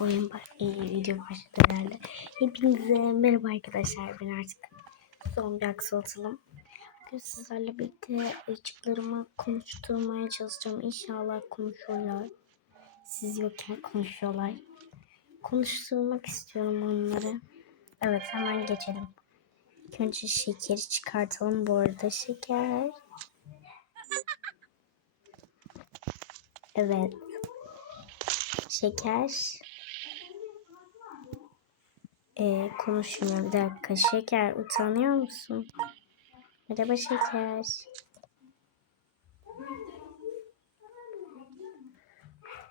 oyun e, video başladı herhalde. Hepinize merhaba arkadaşlar. Ben artık son bir aksoltalım. Bugün sizlerle birlikte ışıklarımı konuşturmaya çalışacağım. İnşallah konuşuyorlar. Siz yokken konuşuyorlar. Konuşturmak istiyorum onları. Evet hemen geçelim. İlk önce şekeri çıkartalım bu arada. Şeker. Evet. Şeker. Ee, konuşmuyor bir dakika. Şeker utanıyor musun? Merhaba Şeker.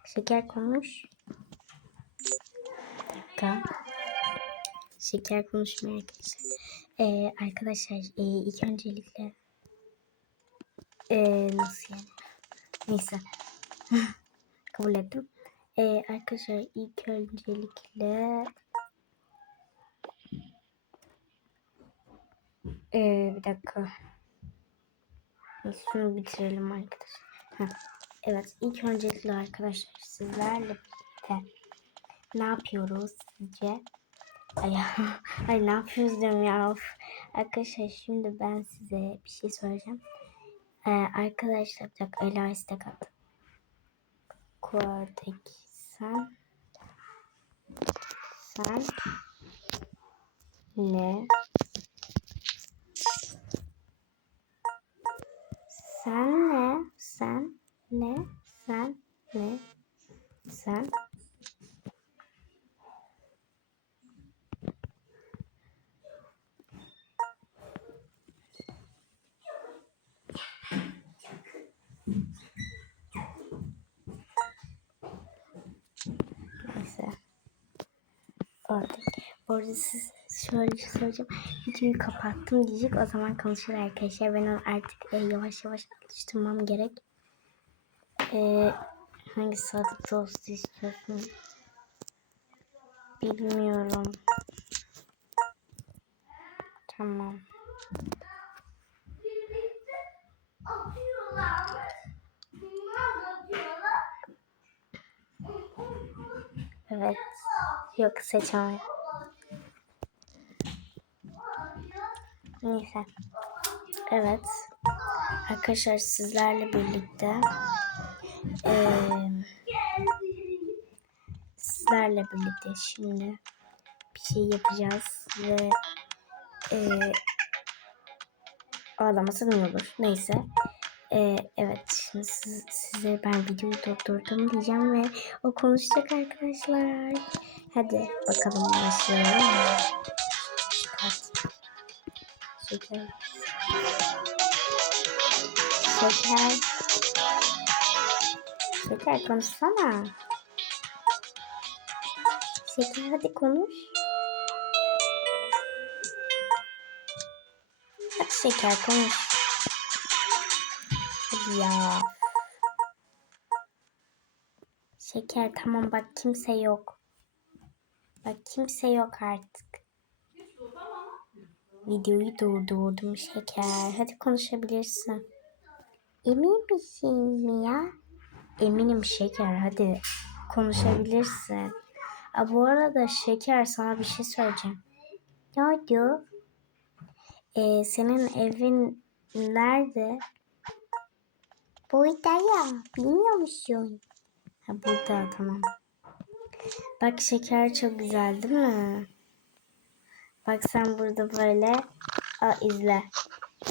Şeker konuş. Bir dakika. Şeker konuşmuyor arkadaşlar. Ee, arkadaşlar e, ilk öncelikle ee, nasıl yani? Neyse. Kabul ettim. Ee, arkadaşlar ilk öncelikle ee, bir dakika. Şunu bitirelim arkadaşlar. Evet ilk öncelikle arkadaşlar sizlerle birlikte ne yapıyoruz sizce? Ay, ay ne yapıyoruz diyorum ya. Of. Arkadaşlar şimdi ben size bir şey söyleyeceğim. Ee, arkadaşlar bir dakika Ela istek attı. Kuardaki sen sen ne sen ne? Sen ne sen ne sen Neyse. Orada. Orada şöyle şey söyleyeceğim. Videoyu kapattım diyecek. O zaman konuşur arkadaşlar. Ben artık e, yavaş yavaş alıştırmam gerek. E, hangi sadık tost istiyorsun? Bilmiyorum. Tamam. Evet. Yok seçemem. Neyse. Evet. Arkadaşlar sizlerle birlikte eee, sizlerle birlikte şimdi bir şey yapacağız ve eee ağlaması ne olur? Neyse. Eee, evet şimdi siz, size ben videoyu durdurdum diyeceğim ve o konuşacak arkadaşlar. Hadi bakalım başlayalım. Şeker. Şeker. Şeker konuşsana. Şeker hadi konuş. Hadi şeker konuş. Hadi ya. Şeker tamam bak kimse yok. Bak kimse yok artık. Videoyu durdurdum şeker. Hadi konuşabilirsin. Emin misin mi ya? Eminim şeker hadi konuşabilirsin. Aa, bu arada şeker sana bir şey söyleyeceğim. Ne oldu? Ee, senin evin nerede? Burada ya. Bilmiyor musun? Ha burada tamam. Bak şeker çok güzel değil mi? Bak sen burada böyle Aa, izle.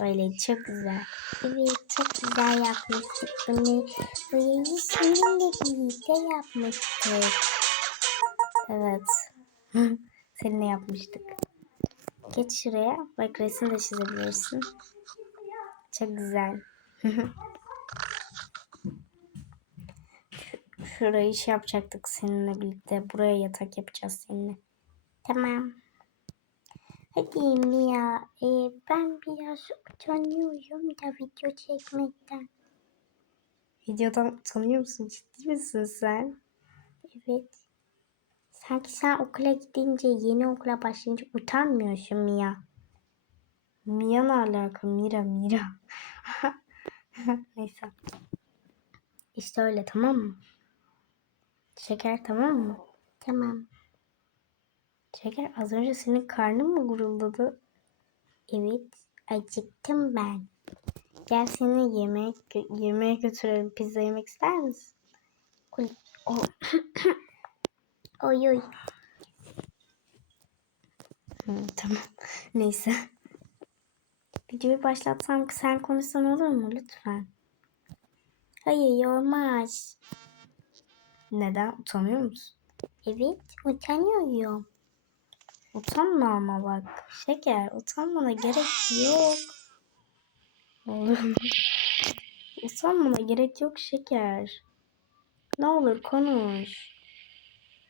Böyle çok güzel. Evet çok güzel yapmıştık bunu. Burayı seninle birlikte yapmıştık. Evet. seninle yapmıştık. Geç şuraya. Bak resim de çizebilirsin. Çok güzel. Şurayı şey yapacaktık seninle birlikte. Buraya yatak yapacağız seninle. Tamam. Hadi Mia. Ee, ben biraz utanıyorum da video çekmekten. Videodan utanıyor musun? Ciddi misin sen? Evet. Sanki sen okula gidince, yeni okula başlayınca utanmıyorsun Mia. Mia ne alaka? Mira, Mira. Neyse. İşte öyle tamam mı? Şeker tamam mı? Tamam. Şeker az önce senin karnın mı guruldadı? Evet. Acıktım ben. Gel seni yemek yemeğe götürelim. Pizza yemek ister misin? Oy. O. oy oy. Hı, tamam. Neyse. Videoyu başlatsam sen konuşsan olur mu lütfen? Hayır olmaz. Neden? Utanıyor musun? Evet utanıyorum. Utanma ama bak. Şeker utanmana gerek yok. Utanmana gerek yok şeker. Ne olur konuş.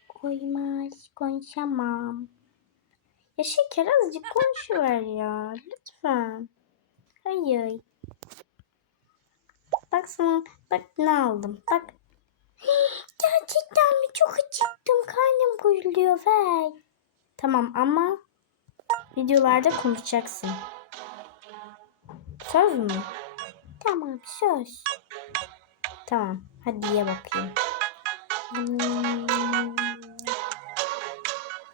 Koymaz konuşamam. Ya şeker azıcık konuşuver ya. Lütfen. Hayır. Bak sana bak ne aldım. Bak. Gerçekten mi? Çok acıktım. Karnım guruluyor. Ver. Tamam ama videolarda konuşacaksın. Söz mü? Tamam söz. Tamam. Hadi ye bakayım. Hmm.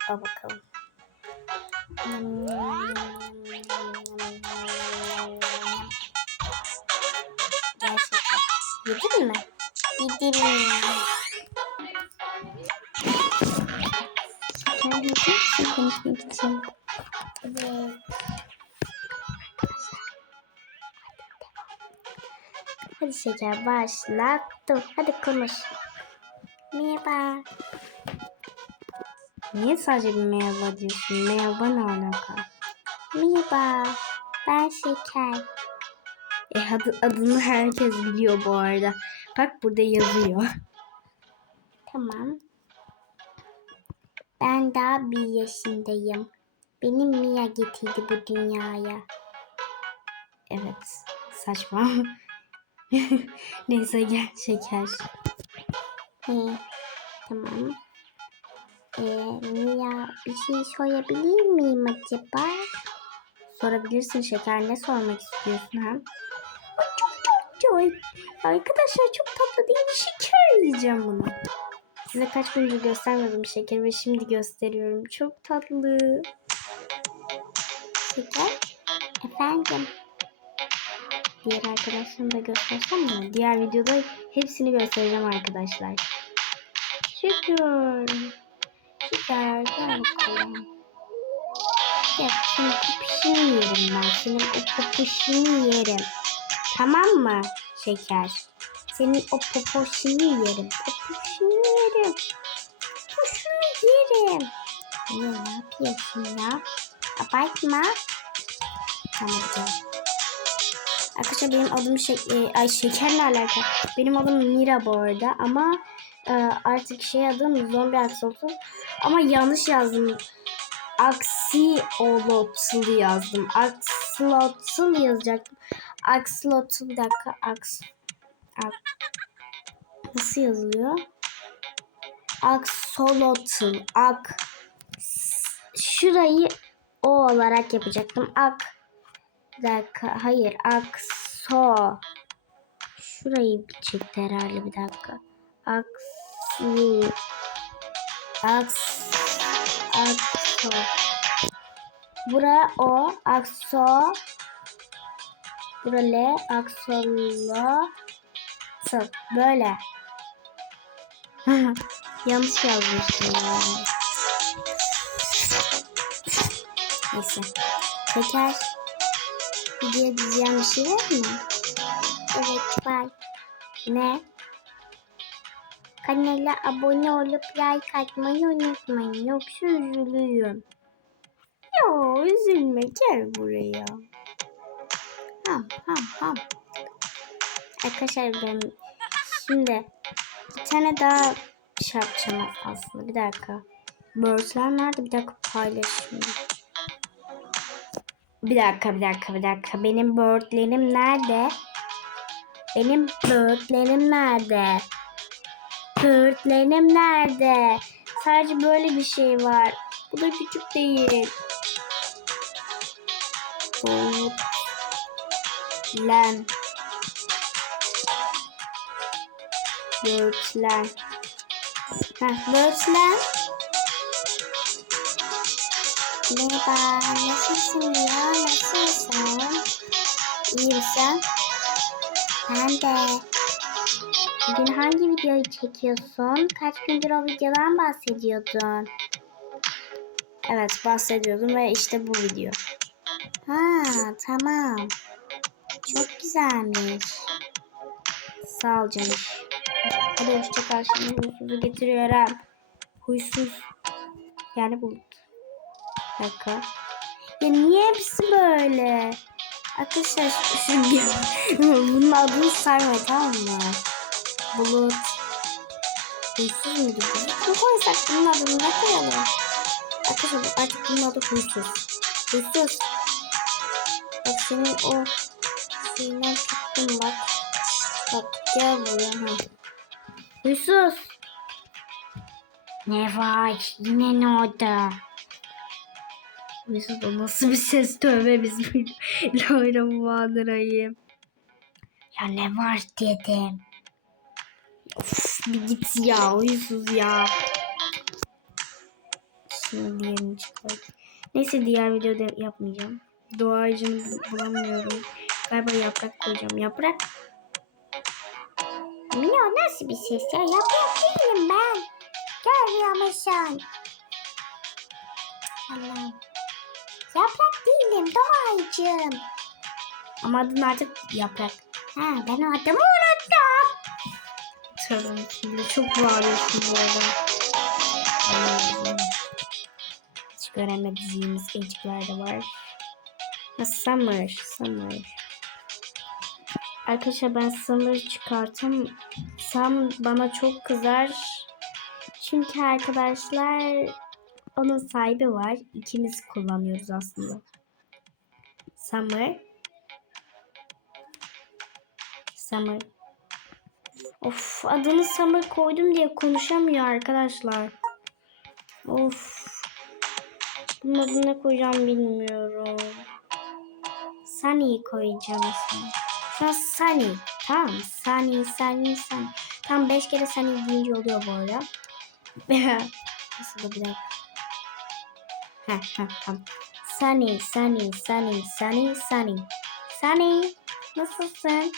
Al bakalım. Gerçekten. Yedin mi? Yedim. Sen misin konuşmak için? Evet. Hadi şeker başlattım. Hadi konuş. Merhaba. Niye sadece bir merhaba diyorsun? Merhaba ne alaka? Merhaba. Ben Şeker. E adı, adını herkes biliyor bu arada. Bak burada yazıyor. Ben daha bir yaşındayım. Benim Mia getirdi bu dünyaya. Evet. Saçma. Neyse gel şeker. He, tamam. Ee, Mia bir şey sorabilir miyim acaba? Sorabilirsin şeker. Ne sormak istiyorsun ha? Ay, çok çok çok. Arkadaşlar çok tatlı değil mi? Şeker yiyeceğim bunu. Size kaç gündür göstermedim şeker ve şimdi gösteriyorum. Çok tatlı. Şeker. Efendim. Diğer arkadaşlarımı da göstersem mi? Diğer videoda hepsini göstereceğim arkadaşlar. Şeker. Şeker. Gel bakalım. Gel senin popişini yerim ben. Senin o popişini yerim. Tamam mı şeker? Senin o popoşini yerim. Popoşini yerim. Popoşini yerim. Ne yapıyorsun ya? Abartma. Tamam tamam. Arkadaşlar benim adım şey, e, ay şekerle alakalı. Benim adım Mira bu arada ama e, artık şey adım zombi aksolotl ama yanlış yazdım. Aksi olotl yazdım. Axolotl yazacaktım. Axolotl bir dakika. Aks, ak, nasıl yazılıyor? Axolotl. Ak. Şurayı o olarak yapacaktım. Ak. Bir dakika. Hayır. Akso. Şurayı bir çekti herhalde bir dakika. Aksi. Aks. Akso. Bura o. Akso. Bura L. Aksolo. Tı. Böyle. Yanlış yazmışım. Yani. Neyse. Şeker. Video diyeceğim bir şey var mı? Evet var. Ne? Kanala abone olup like atmayı unutmayın. Yoksa üzülürüm. Ya üzülme gel buraya. Ham ham ham. Arkadaşlar ben şimdi bir tane daha şey yapacağım aslında. Bir dakika. Börsler nerede? Bir dakika paylaş şimdi. Bir dakika, bir dakika, bir dakika. Benim birdlerim nerede? Benim birdlerim nerede? Birdlerim nerede? Sadece böyle bir şey var. Bu da küçük değil. Birdlen. Birdlen. Heh, birdlen. Merhaba, nasılsın ya? Nasılsın? İyi misin? Ben de. Bugün hangi videoyu çekiyorsun? Kaç gündür o videodan bahsediyordun? Evet bahsediyordum ve işte bu video. Ha tamam. Çok güzelmiş. Sağ ol canım. Hadi hoşçakal şimdi huysuzu getiriyorum. Huysuz. Yani bulut. Bir dakika. Ya niye hepsi böyle? Arkadaşlar şu bunun adını saymayın tamam mı? Bulut. Huysuz muydu? Ne koysak bunun adını ne koyalım? Arkadaşlar artık bunun adı huysuz. Huysuz. Bak senin o şeyinden tuttum bak. Bak gel buraya. Ha. Huysuz. Ne var? Yine ne oldu? Mesut o nasıl bir ses tövbe bismillahirrahmanirrahim. Ya ne var dedim. Of bir git ya huysuz ya. Şimdi diğerini çıkar. Neyse diğer videoda yapmayacağım. Doğa ağacını bulamıyorum. Galiba yaprak koyacağım. Yaprak. Mia nasıl bir ses ya? Yaprak değilim ben. Görüyor musun? Allah'ım. Yaprak değilim doğaycığım. Ama adın artık yaprak. Ha ben adımı unuttum. Tövbe şimdi çok bağırıyorsun bu arada. Hiç göremediğimiz gençler de var. Ha, Summer, Summer. Arkadaşlar ben Summer çıkartım. Sam bana çok kızar. Çünkü arkadaşlar onun sahibi var. İkimiz kullanıyoruz aslında. Summer. Summer. Of adını Summer koydum diye konuşamıyor arkadaşlar. Of. Bunun adını ne koyacağım bilmiyorum. Sunny koyacağım ismini. An Sunny. Tamam. Sunny, Sunny, Sunny. Tam 5 kere Sunny deyince oluyor bu arada. Nasıl da bir dakika. Heh, heh, tamam. Sunny, Sunny, Sunny, Sunny, Sunny. Sunny, nasılsın?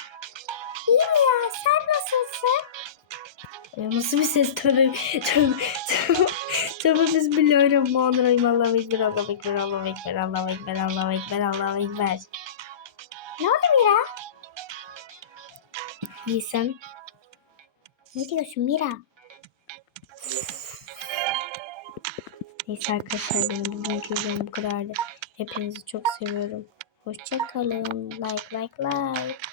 İyiyim ya, sen nasılsın? Ya nasıl bir ses? Tövbe, tövbe, tövbe, tövbe bismillahirrahmanirrahim. Allah'a ekber, Allah'a ekber, Allah'a ekber, Allah'a ekber, Allah'a ekber, Allah'a ekber. Ne oldu Mira? İyisin. Ne diyorsun Mira? Neyse arkadaşlar benim bugünkü videom bu kadardı. Hepinizi çok seviyorum. Hoşçakalın. Like like like.